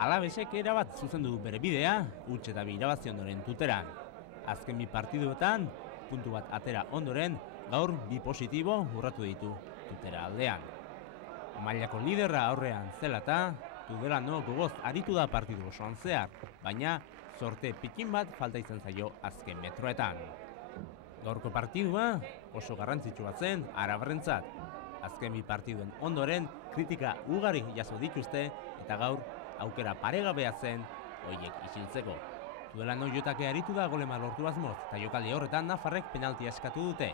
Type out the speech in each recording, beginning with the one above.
Alabesek erabat zuzendu du bere bidea, huts eta bi irabazi ondoren Tuteran. Azken bi partiduetan, puntu bat atera ondoren, gaur bi positibo urratu ditu Tutera aldean. Mailako liderra aurrean zela eta Tudelano gogoz aritu da partidu osoan zehar, baina sorte pikin bat falta izan zaio azken metroetan. Gaurko partidua oso garrantzitsua zen Arabarrentzat. Azken bi partiduen ondoren kritika ugari jaso dituzte eta gaur aukera paregabea zen hoiek isiltzeko. Tudelano jotake aritu da golema lortu asmoz eta jokaldi horretan Nafarrek penaltia eskatu dute.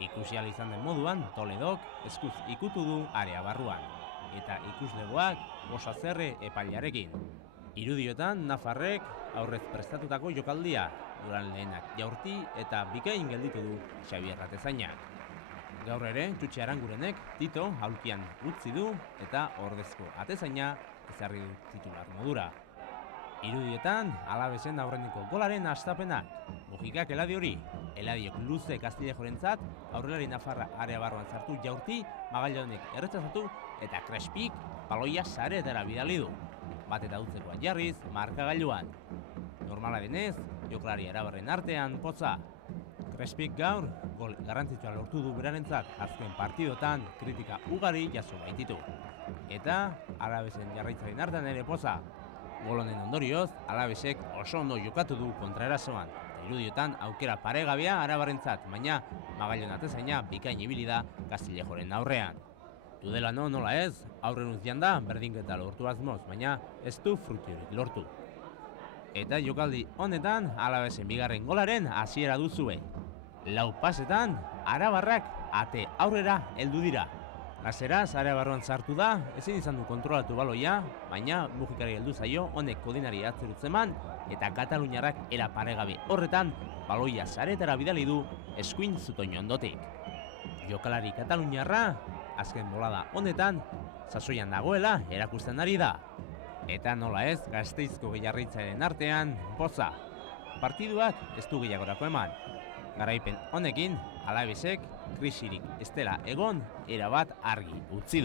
Ikusi ahal izan den moduan Toledok eskuz ikutu du area barruan eta ikuslegoak oso haserre epailearekin. Irudiotan Nafarrek aurrez prestatutako jokaldia, Duran lehenak jaurti eta bikain gelditu du Xabier Atezainak. Gaur ere, Txutxe Arangurenek Tito aulkian utzi du eta ordezko Atezaina ezarri du titular modura. Irudietan, Alabesen aurreneko golaren hastapenak. Mujikak Eladi hori, Eladiok luze Castillejorentzat, aurrelari Nafarra area barruan sartu jaurti, Magallonek erretzazatu eta Crespik baloia sareetara bidali du. Bat eta utzekoa jarriz, markagailuan. Normala denez, jokalari arabarren artean potza. Crespik gaur, gol garrantzitsua lortu du berarentzat azken partidotan kritika ugari jaso baititu. Eta Alabesen jarraitzaren artean ere poza. Gol honen ondorioz, Alabesek oso ondo jokatu du kontraerasoan. Irudiotan aukera paregabea Arabarrentzat, baina Magallon Atezaina bikain ibili da Castillejoren aurrean. Tudelano nola ez, aurren uztian da berdinketa lortu asmoz, baina ez du fruiturik lortu. Eta jokaldi honetan Alabesen bigarren golaren hasiera duzue. 4 pasetan Arabarrak ate aurrera heldu dira. Laseraz area barruan sartu da, ezin izan du kontrolatu baloia, baina Mujikari heldu zaio honek kodinari atzerutzeman eta kataluniarrak era paregabe horretan baloia saretara bidali du eskuin zutoin ondotik. Jokalari kataluniarra azken bolada honetan sasoian dagoela erakusten ari da. Eta nola ez, Gasteizko gehiarritzaren artean poza. Partiduak ez du gehiagorako eman. Garaipen honekin, Alabesek krisirik ez dela egon erabat argi utzi du.